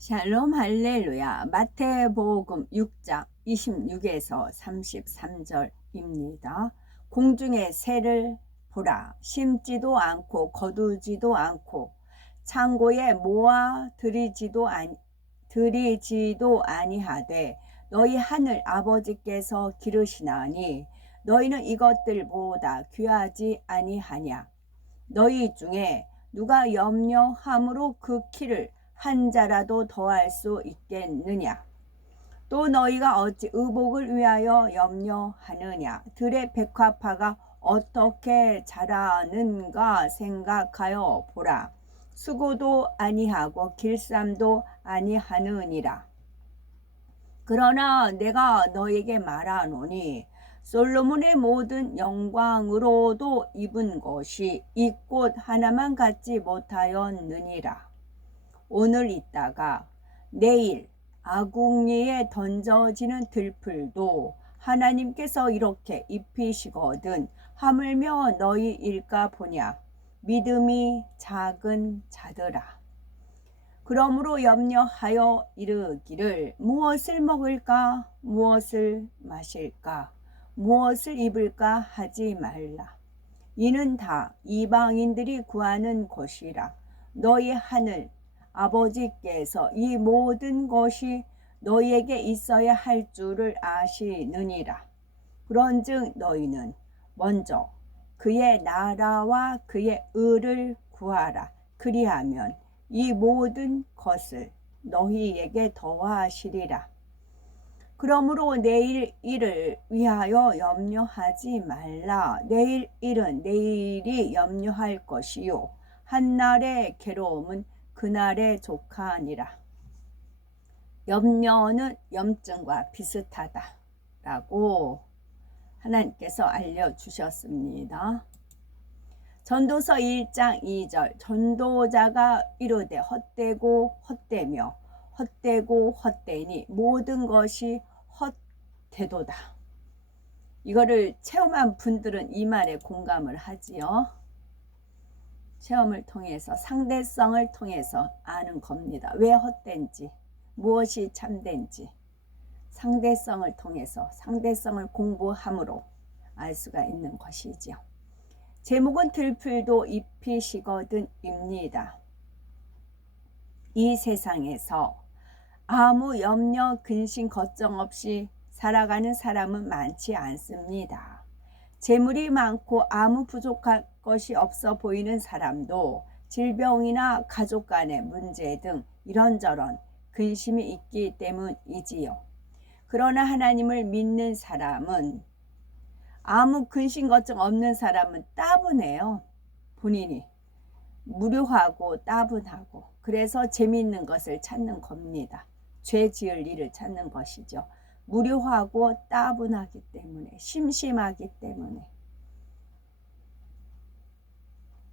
샬롬 할렐루야. 마태복음 6장 26에서 33절입니다. 공중의 새를 보라. 심지도 않고 거두지도 않고 창고에 모아 들이지도 아니하되 너희 하늘 아버지께서 기르시나니 너희는 이것들보다 귀하지 아니하냐. 너희 중에 누가 염려함으로 그 키를 한 자라도 더할 수 있겠느냐. 또 너희가 어찌 의복을 위하여 염려하느냐. 들의 백합화가 어떻게 자라는가 생각하여 보라. 수고도 아니하고 길쌈도 아니하느니라. 그러나 내가 너에게 말하노니 솔로몬의 모든 영광으로도 입은 것이 이 꽃 하나만 갖지 못하였느니라. 오늘 있다가 내일 아궁이에 던져지는 들풀도 하나님께서 이렇게 입히시거든 하물며 너희일까 보냐. 믿음이 작은 자들아. 그러므로 염려하여 이르기를 무엇을 먹을까 무엇을 마실까 무엇을 입을까 하지 말라. 이는 다 이방인들이 구하는 것이라. 너희 하늘 아버지께서 이 모든 것이 너희에게 있어야 할 줄을 아시느니라. 그런즉 너희는 먼저 그의 나라와 그의 의를 구하라. 그리하면 이 모든 것을 너희에게 더하시리라. 그러므로 내일 일을 위하여 염려하지 말라. 내일 일은 내일이 염려할 것이요 한날의 괴로움은 그날의 족하니라. 염려는 염증과 비슷하다라고 하나님께서 알려주셨습니다. 전도서 1장 2절 전도자가 이르되 헛되고 헛되며 헛되고 헛되니 모든 것이 헛되도다. 이거를 체험한 분들은 이 말에 공감을 하지요. 체험을 통해서 상대성을 통해서 아는 겁니다. 왜 헛된지 무엇이 참된지 상대성을 통해서 상대성을 공부함으로 알 수가 있는 것이지요. 제목은 들풀도 입히시거든입니다. 이 세상에서 아무 염려 근심 걱정 없이 살아가는 사람은 많지 않습니다. 재물이 많고 아무 부족할 것이 없어 보이는 사람도 질병이나 가족 간의 문제 등 이런저런 근심이 있기 때문이지요. 그러나 하나님을 믿는 사람은 아무 근심 걱정 없는 사람은 따분해요. 본인이 무료하고 따분하고 그래서 재미있는 것을 찾는 겁니다. 죄 지을 일을 찾는 것이죠. 무료하고 따분하기 때문에 심심하기 때문에.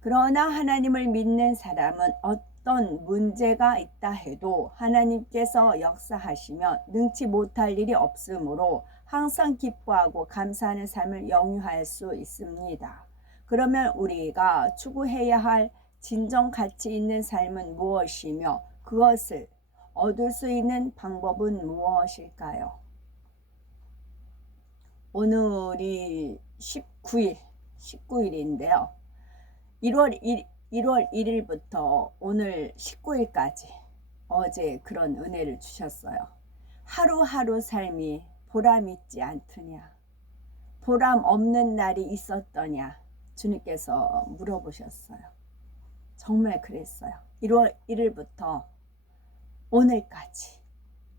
그러나 하나님을 믿는 사람은 어떤 문제가 있다 해도 하나님께서 역사하시면 능치 못할 일이 없으므로 항상 기뻐하고 감사하는 삶을 영유할 수 있습니다. 그러면 우리가 추구해야 할 진정 가치 있는 삶은 무엇이며 그것을 얻을 수 있는 방법은 무엇일까요? 오늘이 19일인데요. 1월 1일부터 오늘 19일까지 어제 그런 은혜를 주셨어요. 하루하루 삶이 보람 있지 않더냐? 보람 없는 날이 있었더냐? 주님께서 물어보셨어요. 정말 그랬어요. 1월 1일부터 오늘까지,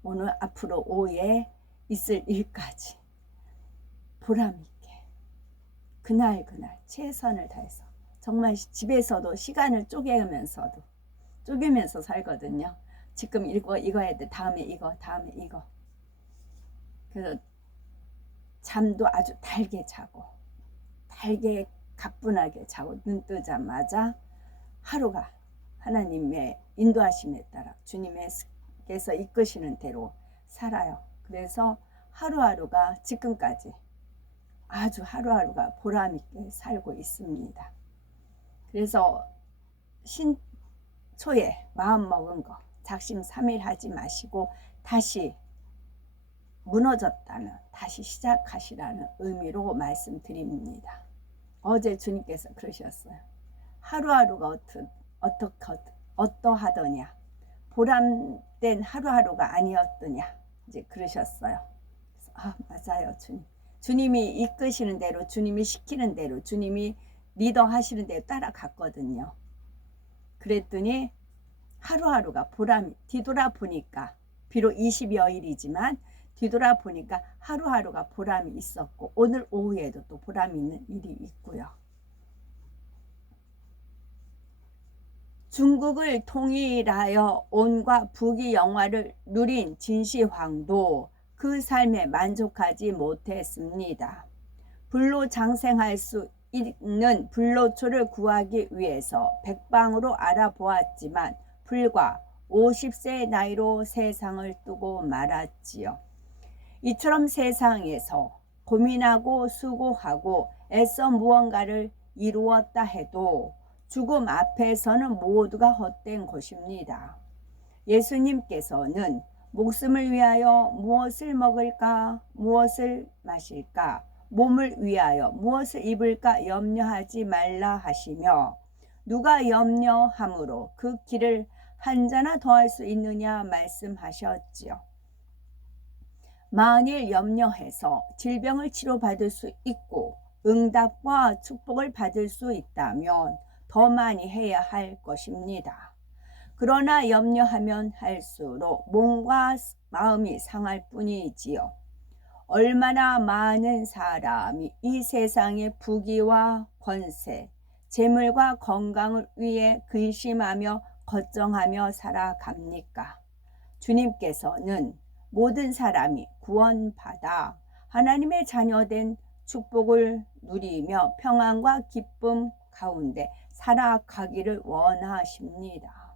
오늘 앞으로 오후에 있을 일까지 보람 있게 그날 최선을 다해서 정말 집에서도 시간을 쪼개면서 살거든요. 지금 이거 해야 돼. 다음에 이거. 그래서 잠도 아주 달게 자고 달게 가뿐하게 자고 눈 뜨자마자 하루가 하나님의 인도하심에 따라 주님께서 이끄시는 대로 살아요. 그래서 하루하루가 지금까지 아주 하루하루가 보람 있게 살고 있습니다. 그래서 신초에 마음 먹은 거 작심삼일하지 마시고 다시 무너졌다는, 다시 시작하시라는 의미로 말씀드립니다. 어제 주님께서 그러셨어요. 하루하루가 어떠하더냐, 보람된 하루하루가 아니었더냐, 이제 그러셨어요. 맞아요. 주님이 이끄시는 대로, 주님이 시키는 대로, 주님이 리더하시는 대로 따라갔거든요. 그랬더니 하루하루가 보람이, 뒤돌아보니까 비록 20여일이지만 뒤돌아보니까 하루하루가 보람이 있었고, 오늘 오후에도 또 보람이 있는 일이 있고요. 중국을 통일하여 온과 북의 영화를 누린 진시황도 그 삶에 만족하지 못했습니다. 불로장생할 수 있는 불로초를 구하기 위해서 백방으로 알아보았지만 불과 50세의 나이로 세상을 뜨고 말았지요. 이처럼 세상에서 고민하고 수고하고 애써 무언가를 이루었다 해도 죽음 앞에서는 모두가 헛된 것입니다. 예수님께서는 목숨을 위하여 무엇을 먹을까, 무엇을 마실까, 몸을 위하여 무엇을 입을까 염려하지 말라 하시며, 누가 염려함으로 그 길을 한자나 더할 수 있느냐 말씀하셨지요. 만일 염려해서 질병을 치료받을 수 있고 응답과 축복을 받을 수 있다면 더 많이 해야 할 것입니다. 그러나 염려하면 할수록 몸과 마음이 상할 뿐이지요. 얼마나 많은 사람이 이 세상의 부귀와 권세, 재물과 건강을 위해 근심하며 걱정하며 살아갑니까? 주님께서는 모든 사람이 구원받아 하나님의 자녀된 축복을 누리며 평안과 기쁨 가운데 살아가기를 원하십니다.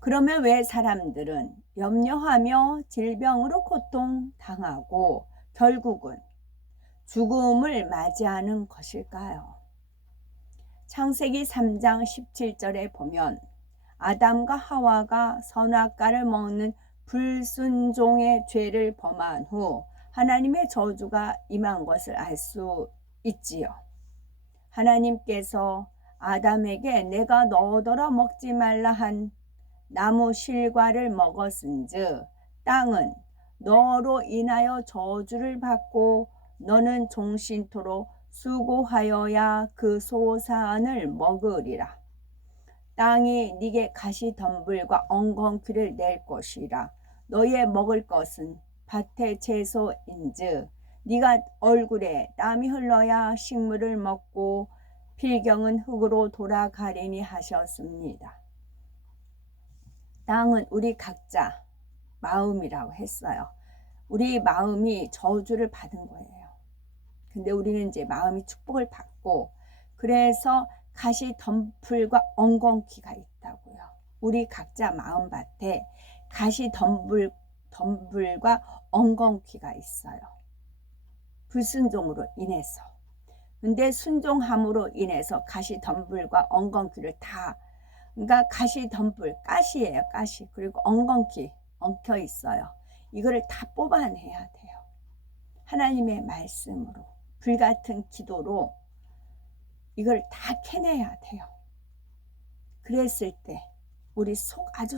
그러면 왜 사람들은 염려하며 질병으로 고통당하고 결국은 죽음을 맞이하는 것일까요? 창세기 3장 17절에 보면 아담과 하와가 선악과를 먹는 불순종의 죄를 범한 후 하나님의 저주가 임한 것을 알 수 있지요. 하나님께서 아담에게 내가 너더러 먹지 말라 한 나무 실과를 먹었은즉 땅은 너로 인하여 저주를 받고 너는 종신토록 수고하여야 그 소산을 먹으리라. 땅이 네게 가시덤불과 엉겅퀴를 낼 것이라. 너의 먹을 것은 밭의 채소인즉 네가 얼굴에 땀이 흘러야 식물을 먹고 필경은 흙으로 돌아가리니 하셨습니다. 땅은 우리 각자 마음이라고 했어요. 우리 마음이 저주를 받은 거예요. 근데 우리는 이제 마음이 축복을 받고, 그래서 가시덤불과 엉겅퀴가 있다고요. 우리 각자 마음밭에 가시덤불과 엉겅퀴가 있어요. 불순종으로 인해서. 근데 순종함으로 인해서 가시덤불과 엉겅퀴를 다, 그러니까 가시덤불, 가시예요, 가시. 그리고 엉겅퀴, 엉켜 있어요. 이거를 다 뽑아내야 돼요. 하나님의 말씀으로, 불같은 기도로 이걸 다 캐내야 돼요. 그랬을 때 우리 아주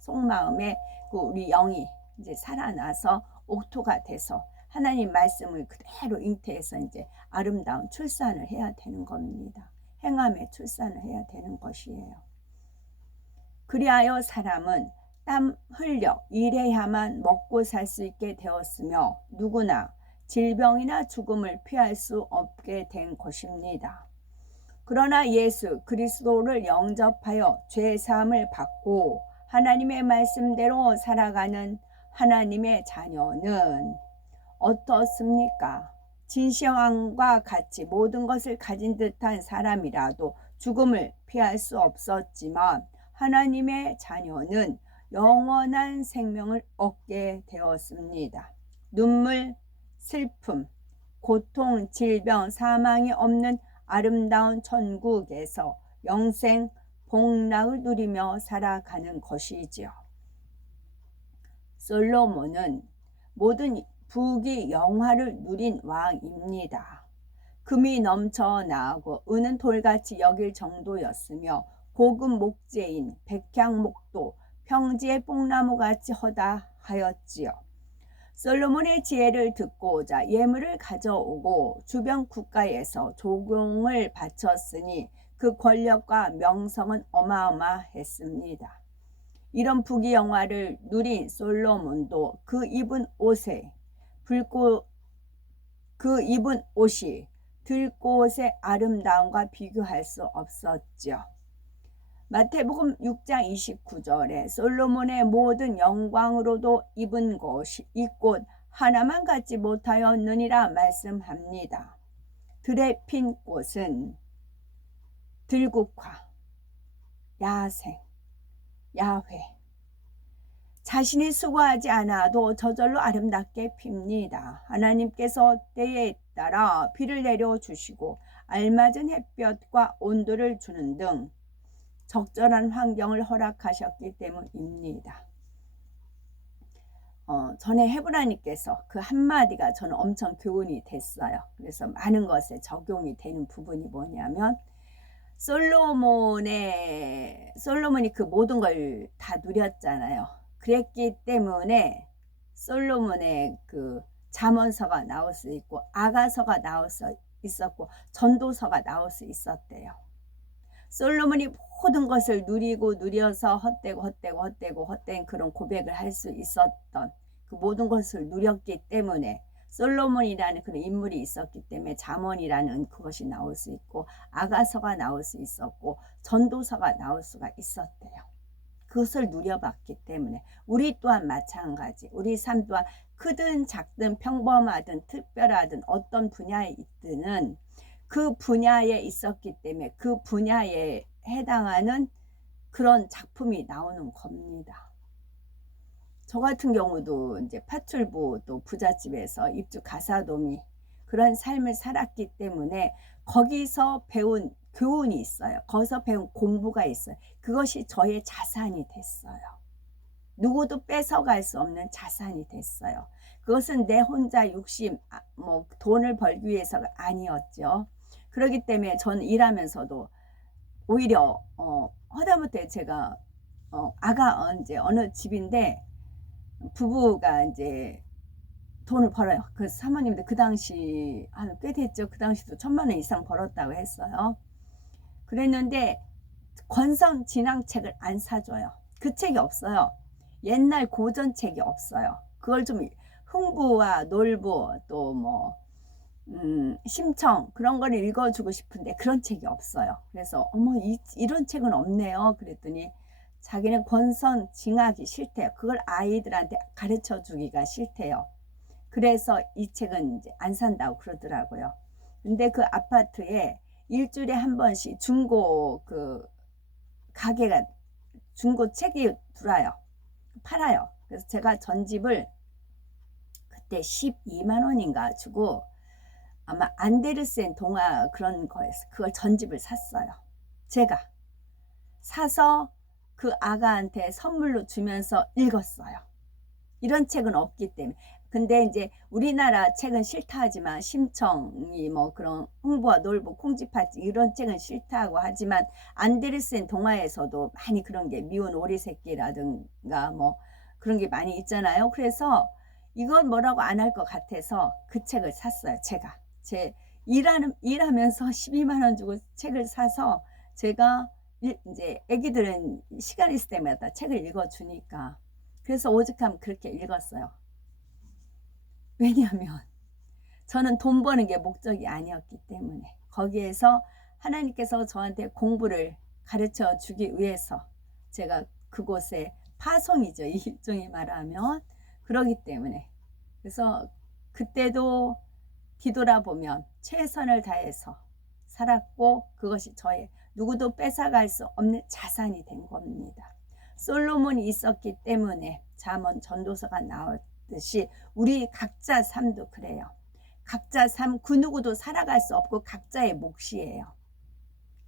속마음에 우리 영이 이제 살아나서 옥토가 돼서 하나님 말씀을 그대로 잉태해서 이제 아름다운 출산을 해야 되는 겁니다. 행함의 출산을 해야 되는 것이에요. 그리하여 사람은 땀 흘려 일해야만 먹고 살 수 있게 되었으며 누구나 질병이나 죽음을 피할 수 없게 된 것입니다. 그러나 예수 그리스도를 영접하여 죄사함을 받고 하나님의 말씀대로 살아가는 하나님의 자녀는 어떻습니까? 진시황과 같이 모든 것을 가진 듯한 사람이라도 죽음을 피할 수 없었지만 하나님의 자녀는 영원한 생명을 얻게 되었습니다. 눈물, 슬픔, 고통, 질병, 사망이 없는 아름다운 천국에서 영생 복락을 누리며 살아가는 것이지요. 솔로몬은 모든 부귀 영화를 누린 왕입니다. 금이 넘쳐나고 은은 돌같이 여길 정도였으며 고급 목재인 백향목도 평지의 뽕나무같이 허다하였지요. 솔로몬의 지혜를 듣고자 예물을 가져오고 주변 국가에서 조공을 바쳤으니 그 권력과 명성은 어마어마했습니다. 이런 부귀영화를 누린 솔로몬도 그 입은 옷이 들꽃의 아름다움과 비교할 수 없었죠. 마태복음 6장 29절에 솔로몬의 모든 영광으로도 입은 꽃 하나만 갖지 못하였느니라 말씀합니다. 들에 핀 꽃은 들국화, 야생, 야훼, 자신이 수고하지 않아도 저절로 아름답게 핍니다. 하나님께서 때에 따라 비를 내려주시고 알맞은 햇볕과 온도를 주는 등 적절한 환경을 허락하셨기 때문입니다. 전에 헤브라님께서 그 한마디가 저는 엄청 교훈이 됐어요. 그래서 많은 것에 적용이 되는 부분이 뭐냐면 솔로몬이 그 모든 걸 다 누렸잖아요. 그랬기 때문에 솔로몬의 그 잠언서가 나올 수 있고 아가서가 나올 수 있었고 전도서가 나올 수 있었대요. 솔로몬이 모든 것을 누려서 헛된 그런 고백을 할 수 있었던 그 모든 것을 누렸기 때문에 솔로몬이라는 그런 인물이 있었기 때문에 잠언이라는 그것이 나올 수 있고 아가서가 나올 수 있었고 전도서가 나올 수가 있었대요. 그것을 누려봤기 때문에 우리 또한 마찬가지, 우리 삶 또한 크든 작든 평범하든 특별하든 어떤 분야에 있든 그 분야에 있었기 때문에 그 분야에 해당하는 그런 작품이 나오는 겁니다. 저 같은 경우도 이제 파출부 또 부잣집에서 입주 가사도미 그런 삶을 살았기 때문에 거기서 배운 교훈이 있어요. 거기서 배운 공부가 있어요. 그것이 저의 자산이 됐어요. 누구도 뺏어갈 수 없는 자산이 됐어요. 그것은 내 혼자 욕심, 돈을 벌기 위해서가 아니었죠. 그렇기 때문에 저는 일하면서도 오히려 허다못해 제가 아가 이제 어느 집인데 부부가 이제 돈을 벌어요. 그래서 사모님도 그 당시 한 꽤 됐죠. 그 당시도 1,000만 원 이상 벌었다고 했어요. 그랬는데 권선 진앙책을 안 사줘요. 그 책이 없어요. 옛날 고전 책이 없어요. 그걸 좀 흥부와 놀부 또 심청 그런 걸 읽어주고 싶은데 그런 책이 없어요. 그래서 어머 이런 책은 없네요. 그랬더니 자기는 권선 징악이 싫대요. 그걸 아이들한테 가르쳐 주기가 싫대요. 그래서 이 책은 이제 안 산다고 그러더라고요. 근데 그 아파트에 일주일에 한 번씩 중고 그 가게가 중고 책이 들어와요. 팔아요. 그래서 제가 전집을 그때 12만 원인가 주고 아마 안데르센 동화 그런 거였어. 그걸 전집을 샀어요. 제가 사서 그 아가한테 선물로 주면서 읽었어요. 이런 책은 없기 때문에. 근데 이제 우리나라 책은 싫다 하지만 심청이 그런 흥부와 놀부 콩쥐팥쥐 이런 책은 싫다고 하지만 안데르센 동화에서도 많이 그런 게 미운 오리 새끼라든가 그런 게 많이 있잖아요. 그래서 이건 뭐라고 안 할 것 같아서 그 책을 샀어요. 제가 제 일하면서 12만 원 주고 책을 사서 제가 이제 애기들은 시간 있을 때마다 책을 읽어주니까 그래서 오죽하면 그렇게 읽었어요. 왜냐하면 저는 돈 버는 게 목적이 아니었기 때문에 거기에서 하나님께서 저한테 공부를 가르쳐 주기 위해서 제가 그곳에 파송이죠. 일종의 말하면 그러기 때문에 그래서 그때도 뒤돌아보면 최선을 다해서 살았고 그것이 저의 누구도 뺏어갈 수 없는 자산이 된 겁니다. 솔로몬이 있었기 때문에 잠언 전도서가 나왔듯이 우리 각자 삶도 그래요. 각자 삶 그 누구도 살아갈 수 없고 각자의 몫이에요.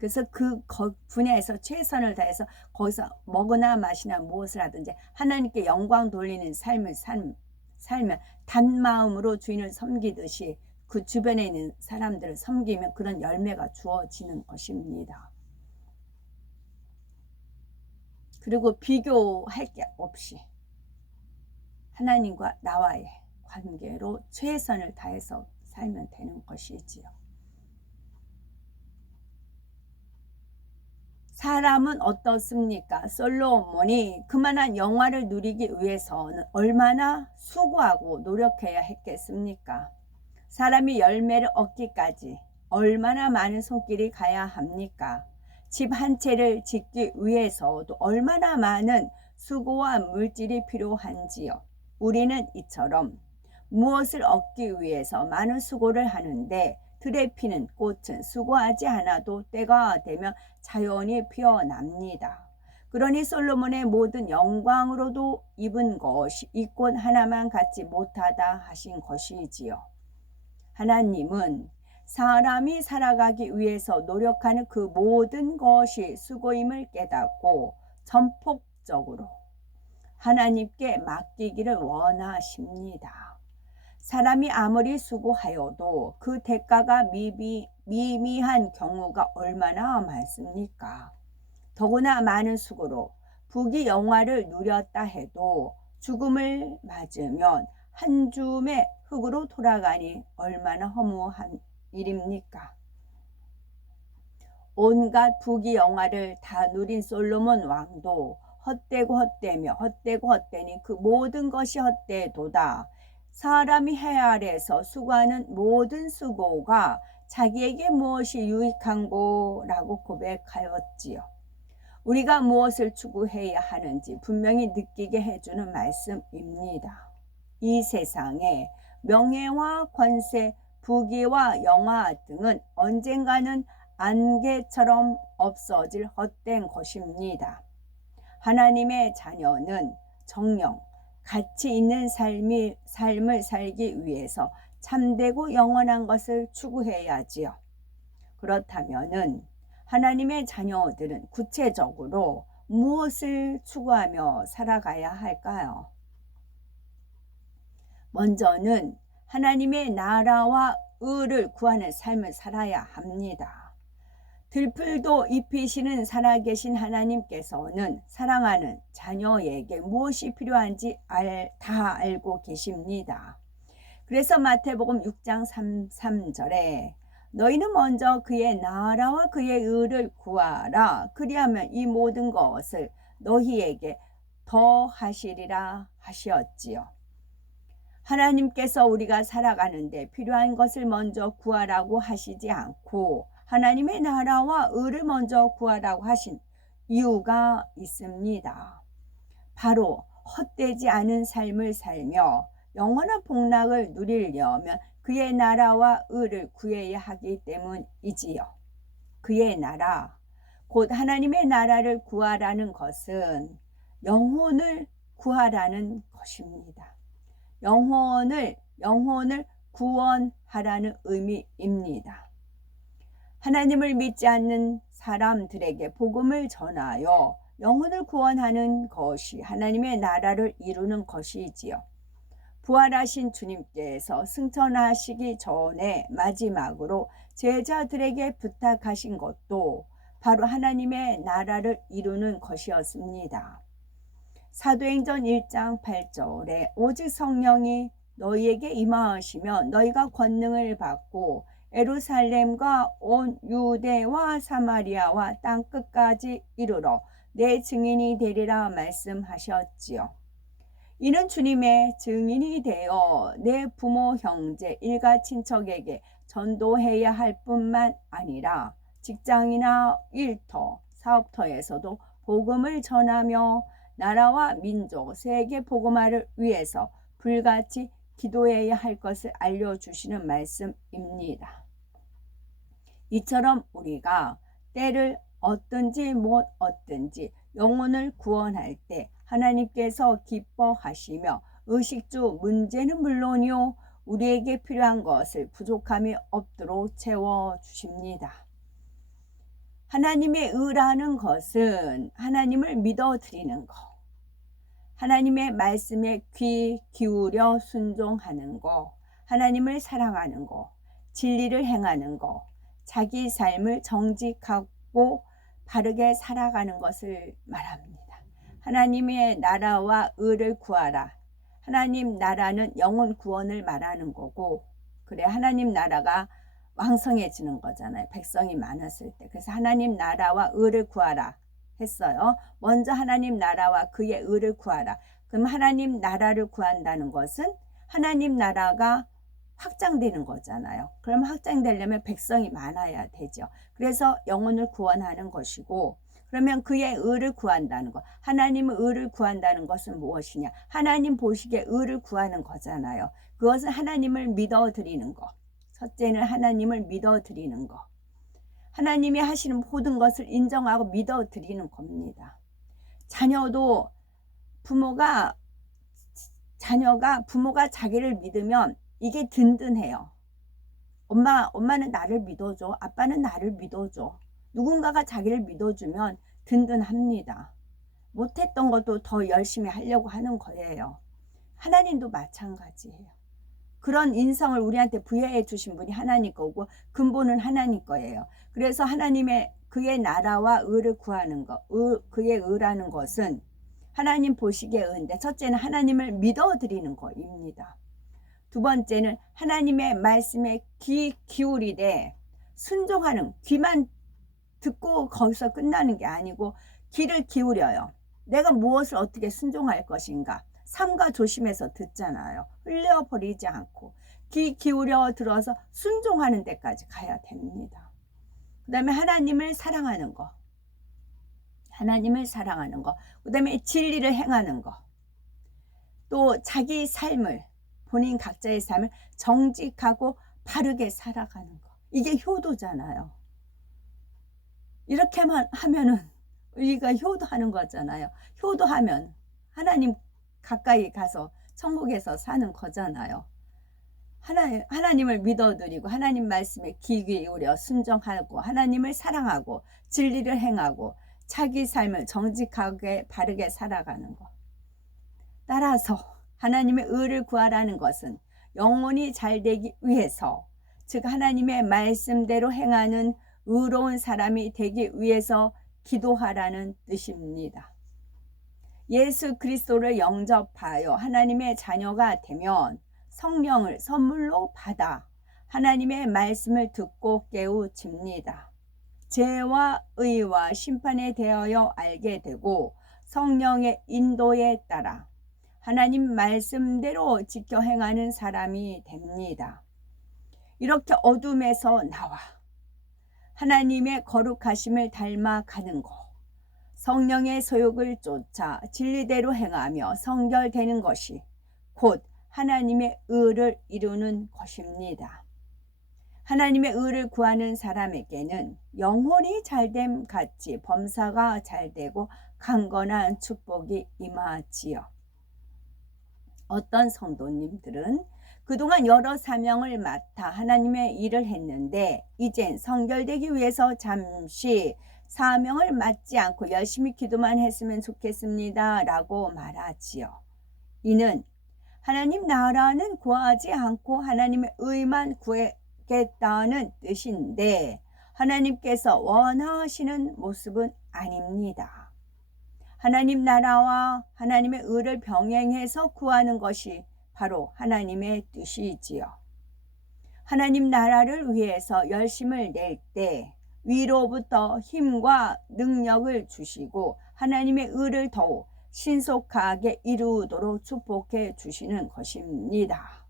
그래서 그 분야에서 최선을 다해서 거기서 먹으나 마시나 무엇을 하든지 하나님께 영광 돌리는 삶을 살면 단마음으로 주인을 섬기듯이 그 주변에 있는 사람들을 섬기면 그런 열매가 주어지는 것입니다. 그리고 비교할 게 없이 하나님과 나와의 관계로 최선을 다해서 살면 되는 것이지요. 사람은 어떻습니까? 솔로몬이 그만한 영화를 누리기 위해서는 얼마나 수고하고 노력해야 했겠습니까? 사람이 열매를 얻기까지 얼마나 많은 손길이 가야 합니까? 집 한 채를 짓기 위해서도 얼마나 많은 수고와 물질이 필요한지요. 우리는 이처럼 무엇을 얻기 위해서 많은 수고를 하는데 들에 피는 꽃은 수고하지 않아도 때가 되면 자연히 피어납니다. 그러니 솔로몬의 모든 영광으로도 입은 것이 이 꽃 하나만 갖지 못하다 하신 것이지요. 하나님은 사람이 살아가기 위해서 노력하는 그 모든 것이 수고임을 깨닫고 전폭적으로 하나님께 맡기기를 원하십니다. 사람이 아무리 수고하여도 그 대가가 미미한 경우가 얼마나 많습니까? 더구나 많은 수고로 부귀 영화를 누렸다 해도 죽음을 맞으면 한 줌의 흙으로 돌아가니 얼마나 허무한 일입니까? 온갖 부귀 영화를 다 누린 솔로몬 왕도 헛되고 헛되며 헛되고 헛되니 그 모든 것이 헛되도다. 사람이 해 아래에서 수고하는 모든 수고가 자기에게 무엇이 유익한고라고 고백하였지요. 우리가 무엇을 추구해야 하는지 분명히 느끼게 해주는 말씀입니다. 이 세상에 명예와 권세, 부귀와 영화 등은 언젠가는 안개처럼 없어질 헛된 것입니다. 하나님의 자녀는 정령 가치 있는 삶을 살기 위해서 참되고 영원한 것을 추구해야지요. 그렇다면은 하나님의 자녀들은 구체적으로 무엇을 추구하며 살아가야 할까요? 먼저는 하나님의 나라와 의를 구하는 삶을 살아야 합니다. 들풀도 입히시는 살아계신 하나님께서는 사랑하는 자녀에게 무엇이 필요한지 다 알고 계십니다. 그래서 마태복음 6장 3절에 너희는 먼저 그의 나라와 그의 의를 구하라. 그리하면 이 모든 것을 너희에게 더하시리라 하셨지요. 하나님께서 우리가 살아가는데 필요한 것을 먼저 구하라고 하시지 않고 하나님의 나라와 의를 먼저 구하라고 하신 이유가 있습니다. 바로 헛되지 않은 삶을 살며 영원한 복락을 누리려면 그의 나라와 의를 구해야 하기 때문이지요. 그의 나라, 곧 하나님의 나라를 구하라는 것은 영혼을 구하라는 것입니다. 영혼을 구원하라는 의미입니다. 하나님을 믿지 않는 사람들에게 복음을 전하여 영혼을 구원하는 것이 하나님의 나라를 이루는 것이지요. 부활하신 주님께서 승천하시기 전에 마지막으로 제자들에게 부탁하신 것도 바로 하나님의 나라를 이루는 것이었습니다. 사도행전 1장 8절에 오직 성령이 너희에게 임하시면 너희가 권능을 받고 예루살렘과 온 유대와 사마리아와 땅끝까지 이르러 내 증인이 되리라 말씀하셨지요. 이는 주님의 증인이 되어 내 부모, 형제, 일가 친척에게 전도해야 할 뿐만 아니라 직장이나 일터, 사업터에서도 복음을 전하며 나라와 민족, 세계 복음화를 위해서 불같이 기도해야 할 것을 알려주시는 말씀입니다. 이처럼 우리가 때를 얻든지 못 얻든지 영혼을 구원할 때 하나님께서 기뻐하시며 의식주 문제는 물론이요 우리에게 필요한 것을 부족함이 없도록 채워주십니다. 하나님의 의라는 것은 하나님을 믿어드리는 거, 하나님의 말씀에 귀 기울여 순종하는 거, 하나님을 사랑하는 거, 진리를 행하는 거, 자기 삶을 정직하고 바르게 살아가는 것을 말합니다. 하나님의 나라와 의를 구하라. 하나님 나라는 영혼 구원을 말하는 거고, 그래 하나님 나라가 왕성해지는 거잖아요. 백성이 많았을 때. 그래서 하나님 나라와 의를 구하라 했어요. 먼저 하나님 나라와 그의 의를 구하라. 그럼 하나님 나라를 구한다는 것은 하나님 나라가 확장되는 거잖아요. 그럼 확장되려면 백성이 많아야 되죠. 그래서 영혼을 구원하는 것이고, 그러면 그의 의를 구한다는 것, 하나님의 의를 구한다는 것은 무엇이냐? 하나님 보시기에 의를 구하는 거잖아요. 그것은 하나님을 믿어드리는 것. 첫째는 하나님을 믿어드리는 것. 하나님이 하시는 모든 것을 인정하고 믿어드리는 겁니다. 자녀가 부모가 자기를 믿으면 이게 든든해요. 엄마는 나를 믿어줘. 아빠는 나를 믿어줘. 누군가가 자기를 믿어주면 든든합니다. 못했던 것도 더 열심히 하려고 하는 거예요. 하나님도 마찬가지예요. 그런 인성을 우리한테 부여해 주신 분이 하나님 거고 근본은 하나님 거예요. 그래서 그의 나라와 의를 구하는 것, 그의 의라는 것은 하나님 보시기에 의인데, 첫째는 하나님을 믿어드리는 것입니다. 두 번째는 하나님의 말씀에 귀 기울이되 순종하는, 귀만 듣고 거기서 끝나는 게 아니고 귀를 기울여요. 내가 무엇을 어떻게 순종할 것인가, 삼가 조심해서 듣잖아요. 흘려버리지 않고 귀 기울여 들어서 순종하는 데까지 가야 됩니다. 그 다음에 하나님을 사랑하는 거, 그 다음에 진리를 행하는 거, 또 자기 삶을, 본인 각자의 삶을 정직하고 바르게 살아가는 거. 이게 효도잖아요. 이렇게만 하면은 우리가 효도하는 거잖아요. 효도하면 하나님 가까이 가서 천국에서 사는 거잖아요. 하나님을 믿어드리고 하나님 말씀에 귀 기울여 순종하고 하나님을 사랑하고 진리를 행하고 자기 삶을 정직하게 바르게 살아가는 것. 따라서 하나님의 의를 구하라는 것은 영혼이 잘 되기 위해서, 즉 하나님의 말씀대로 행하는 의로운 사람이 되기 위해서 기도하라는 뜻입니다. 예수 그리스도를 영접하여 하나님의 자녀가 되면 성령을 선물로 받아 하나님의 말씀을 듣고 깨우칩니다. 죄와 의와 심판에 대하여 알게 되고 성령의 인도에 따라 하나님 말씀대로 지켜 행하는 사람이 됩니다. 이렇게 어둠에서 나와 하나님의 거룩하심을 닮아가는 것, 성령의 소욕을 쫓아 진리대로 행하며 성결되는 것이 곧 하나님의 의를 이루는 것입니다. 하나님의 의를 구하는 사람에게는 영혼이 잘됨 같이 범사가 잘되고 강건한 축복이 임하지요. 어떤 성도님들은 그동안 여러 사명을 맡아 하나님의 일을 했는데 이젠 성결되기 위해서 잠시 사명을 맡지 않고 열심히 기도만 했으면 좋겠습니다 라고 말하지요. 이는 하나님 나라는 구하지 않고 하나님의 의만 구하겠다는 뜻인데 하나님께서 원하시는 모습은 아닙니다. 하나님 나라와 하나님의 의를 병행해서 구하는 것이 바로 하나님의 뜻이지요. 하나님 나라를 위해서 열심을 낼 때 위로부터 힘과 능력을 주시고 하나님의 의를 더욱 신속하게 이루도록 축복해 주시는 것입니다.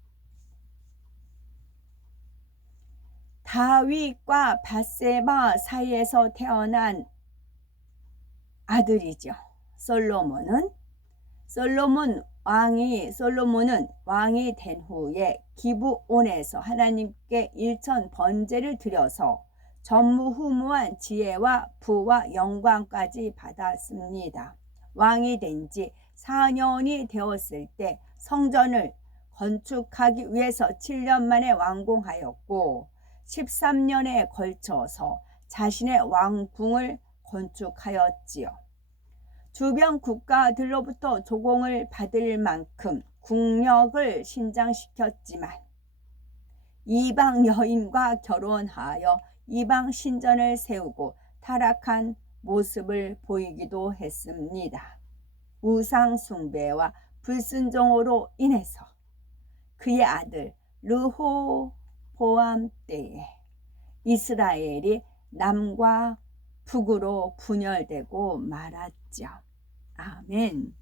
다윗과 밧세바 사이에서 태어난 아들이죠. 솔로몬은 왕이 된 후에 기브온에서 하나님께 일천 번제를 드려서 전무후무한 지혜와 부와 영광까지 받았습니다. 왕이 된 지 4년이 되었을 때 성전을 건축하기 위해서 7년 만에 완공하였고 13년에 걸쳐서 자신의 왕궁을 건축하였지요. 주변 국가들로부터 조공을 받을 만큼 국력을 신장시켰지만 이방 여인과 결혼하여 이방 신전을 세우고 타락한 모습을 보이기도 했습니다. 우상 숭배와 불순종으로 인해서 그의 아들 르호보암 때에 이스라엘이 남과 북으로 분열되고 말았죠. 아멘.